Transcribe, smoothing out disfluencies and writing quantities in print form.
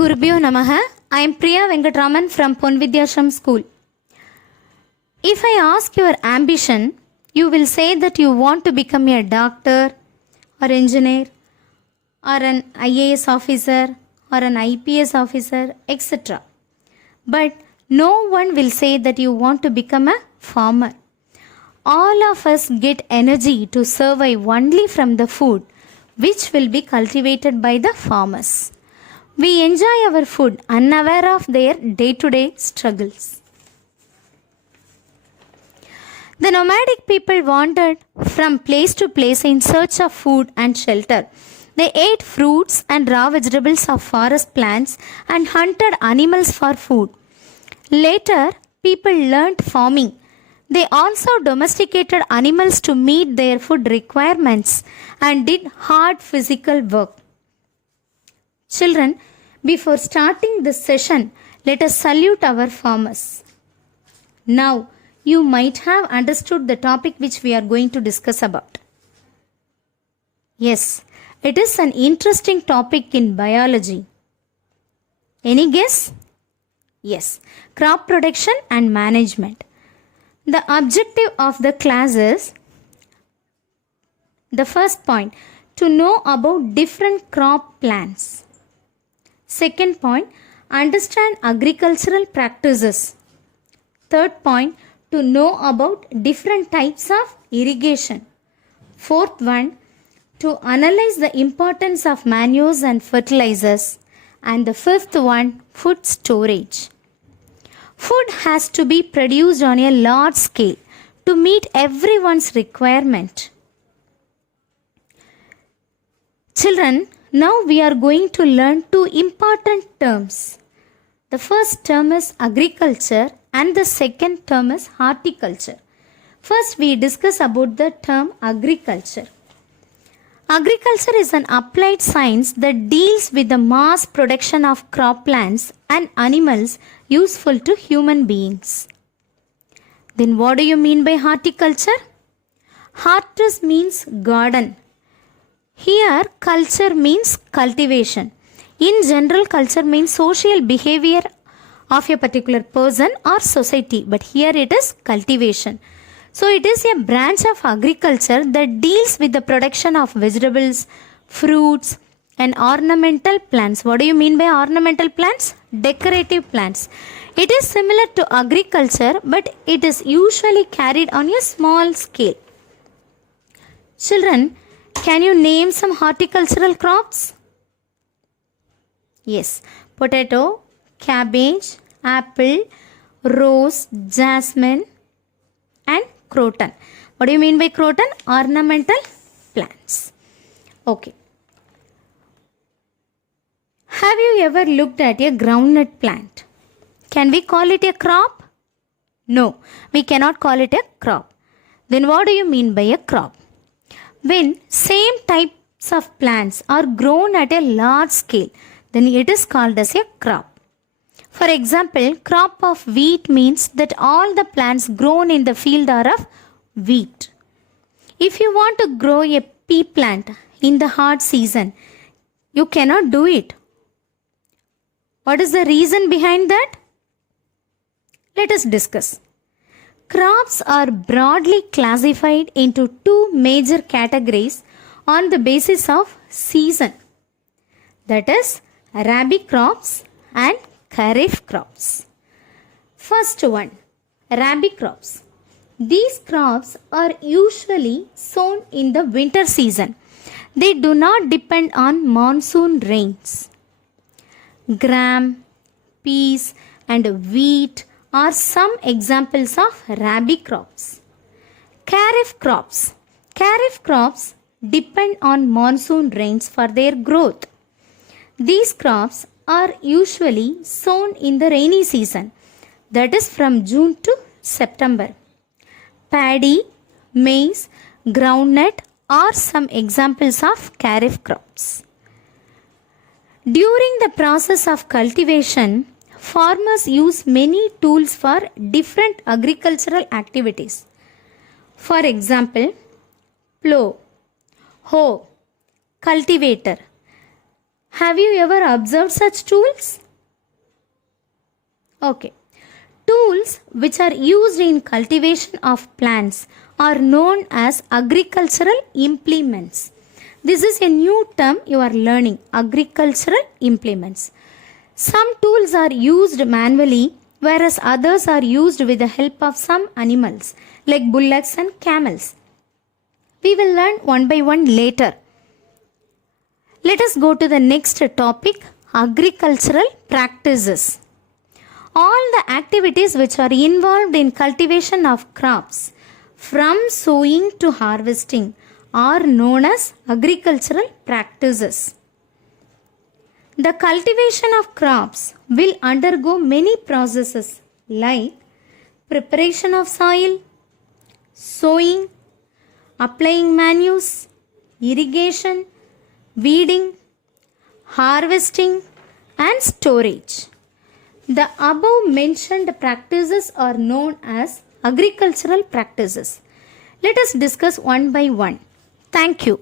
Gurubhyo Namaha. I am Priya Venkatraman from Ponvidyashram School. If I ask your ambition, you will say that you want to become a doctor or engineer or an IAS officer or an IPS officer, etc. But no one will say that you want to become a farmer. All of us get energy to survive only from the food which will be cultivated by the farmers. We enjoy our food unaware of their day-to-day struggles. The nomadic people wandered from place to place in search of food and shelter. They ate fruits and raw vegetables of forest plants and hunted animals for food. Later, people learnt farming. They also domesticated animals to meet their food requirements and did hard physical work. Children, before starting this session, let us salute our farmers. Now, you might have understood the topic which we are going to discuss about. Yes, it is an interesting topic in biology. Any guess? Yes, crop production and management. The objective of the class is, the first point, to know about different crop plants. Second point, understand agricultural practices. Third point, to know about different types of irrigation. Fourth one, to analyze the importance of manures and fertilizers. And the fifth one, food storage. Food has to be produced on a large scale to meet everyone's requirement. Children, now we are going to learn two important terms. The first term is agriculture and the second term is horticulture. First, we discuss about the term agriculture. Agriculture is an applied science that deals with the mass production of crop plants and animals useful to human beings. Then what do you mean by horticulture? Hortus means garden. Here, culture means cultivation. In general, culture means social behavior of a particular person or society, but here it is cultivation. So it is a branch of agriculture that deals with the production of vegetables, fruits, and ornamental plants. What do you mean by ornamental plants? Decorative plants. It is similar to agriculture, but it is usually carried on a small scale. Children, can you name some horticultural crops? Yes, potato, cabbage, apple, rose, jasmine, and croton. What do you mean by croton? Ornamental plants. Okay. Have you ever looked at a groundnut plant? Can we call it a crop? No, we cannot call it a crop. Then what do you mean by a crop? When same types of plants are grown at a large scale, then it is called as a crop. For example, crop of wheat means that all the plants grown in the field are of wheat. If you want to grow a pea plant in the hot season, you cannot do it. What is the reason behind that? Let us discuss. Crops are broadly classified into two major categories on the basis of season. That is, Rabi crops and Kharif crops. First one, Rabi crops. These crops are usually sown in the winter season. They do not depend on monsoon rains. Gram, peas, and wheat are some examples of Rabi crops. Kharif crops. Kharif crops depend on monsoon rains for their growth. These crops are usually sown in the rainy season, that is from June to September. Paddy, maize, groundnut are some examples of Kharif crops. During the process of cultivation, farmers use many tools for different agricultural activities. For example, plow, hoe, cultivator, Have you ever observed such tools? Okay. Tools which are used in cultivation of plants are known as agricultural implements. This is a new term you are learning, agricultural implements. Some tools are used manually, whereas others are used with the help of some animals like bullocks and camels. We will learn one by one later. Let us go to the next topic, agricultural practices. All the activities which are involved in cultivation of crops from sowing to harvesting are known as agricultural practices. The cultivation of crops will undergo many processes like preparation of soil, sowing, applying manures, irrigation, weeding, harvesting and storage. The above mentioned practices are known as agricultural practices. Let us discuss one by one. Thank you.